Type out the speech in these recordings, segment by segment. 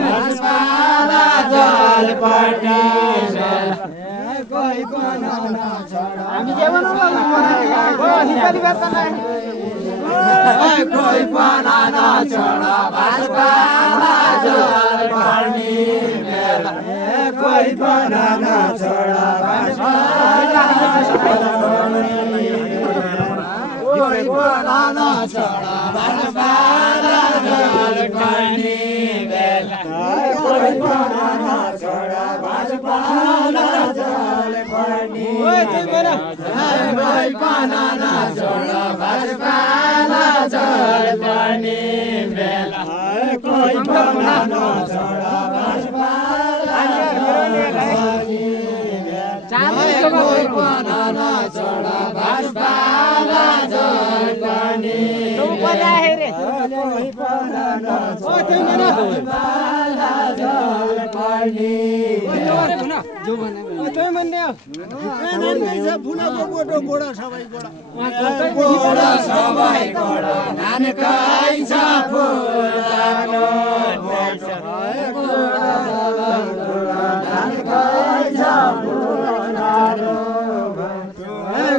बाँसपाला जल पर्ने कोही पनि नछोडा हामी के भनौँ कोही पनि नछोडा बाँसपाला जल पर्ने बेला कोही पनि नछोडा बाँसपाला जल पर्ने कोही पनि नछोडा बाँसपाला जल पर्ने बेला कोही पनि नछोडा बाँसपाला जल पर्ने बेला कोही पनि नछोडा बाँसपाला जल पर्ने बेला कोही पनि नछोडा बाँसपाला कोही पनि नछोडा बाँसपाला जल पर्ने बेला कोही पनि नछोडा बाँसपाला जल पर्ने गोडा सबै गोडा नानकै छ फुलाको नानकै छ फुलाको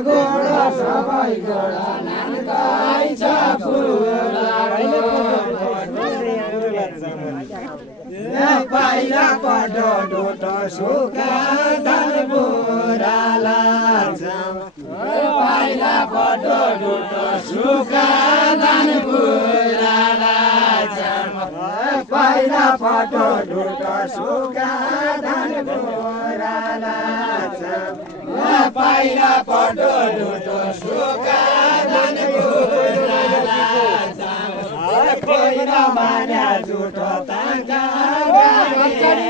गोडा सबै गोडा नानकै छ फुलाको पहिला पटो डोटो सुका धन बुराला पहिला पटो डोटो सुका धन बुराला पहिला पटो डोटो सुका धन बुराला पहिला पटो डोटो सुका धन बुराला पहिला मान्या जुटो ताका पहिला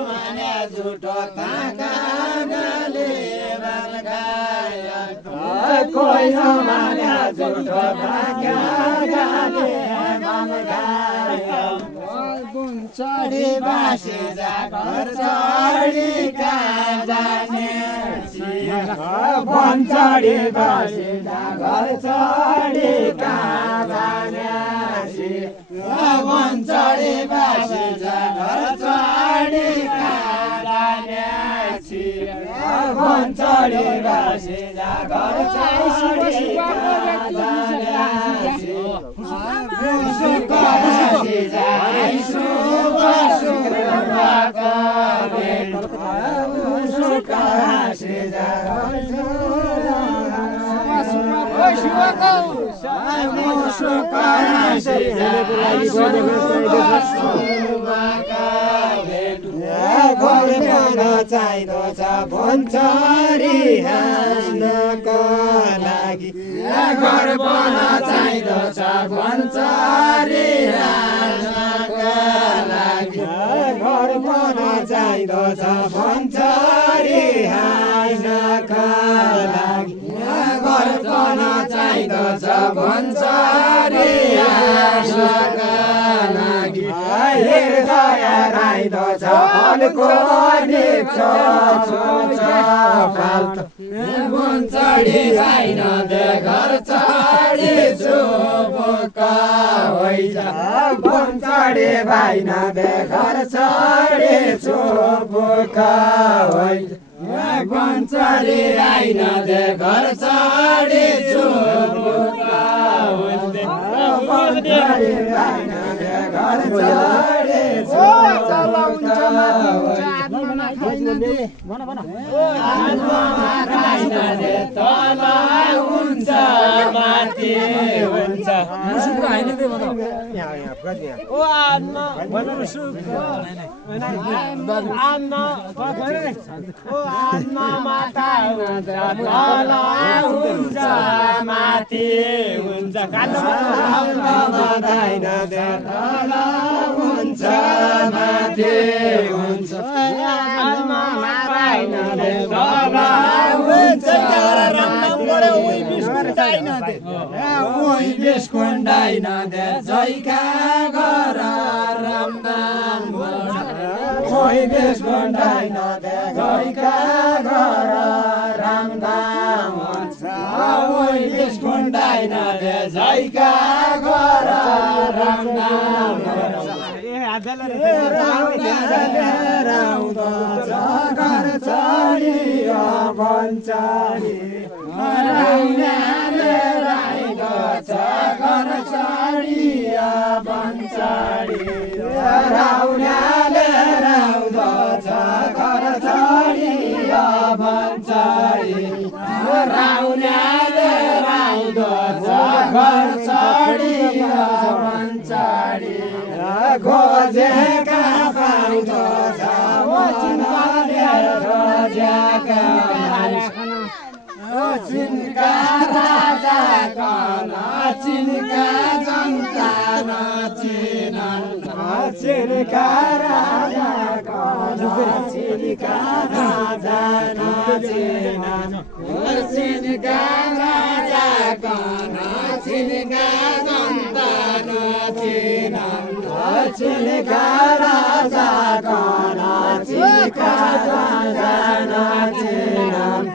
मान्या जुटो ताका गले बलगाया पहिला मान्या जुटो ताका गले बलगाया चढी बासे जा घर चढी कहाँ जाने वन चढी बासे जा घर चढी कहाँ जाने वन चढी बासे जा घर चढी कहाँ जाने वन चढी बासे जा घर चढी कहाँ जाने चाहिँदो छ भन्छरी हाँस्नको लागि घर बन चाहिँदो छ भन्छरी हाँस्नको लागि घर बन चाहिँदो छ भन्छरी हाँस्नको लागि घर बन चाहिँदो छ भन्छरी हाँस्नको लागि हृदय राइदो छ फलको चढी खाइन दे घर चढी चुपका होइन बन चढी भाइन दे घर चढी चुपका होइन बन चढी आइन दे घर चढी चुपका होइन बन चढी आइन दे घर चढी चुपका तल हुन्छ माथि हुन्छ आत्मा माता तल हुन्छ माथि हुन्छ तल हुन्छ माथि हुन्छ बिस्कुन्डाइन दे जैका गर रामनाम कोही बिस्कुन्डाइन दे जैका गर रामनाम बिस्कुन्डाइन दे जैका गर आउँदछ घर छाडिया भन्छाडी हराउनाले आउँदछ घर छाडिया भन्छाडी हराउनाले आउँदछ घर छाडिया भन्छाडी हराउनाले आउँदछ घर छाडिया भन्छाडी खोजेका पाउँदछ वचनले खोजेका चिनका राजा कन चिनका जनता नचिनन् चिनका राजा कन चिनका राजा नचिनन् चिनका राजा कन चिनका जनता नचिनन् चिनका राजा कन चिनका राजा नचिनन्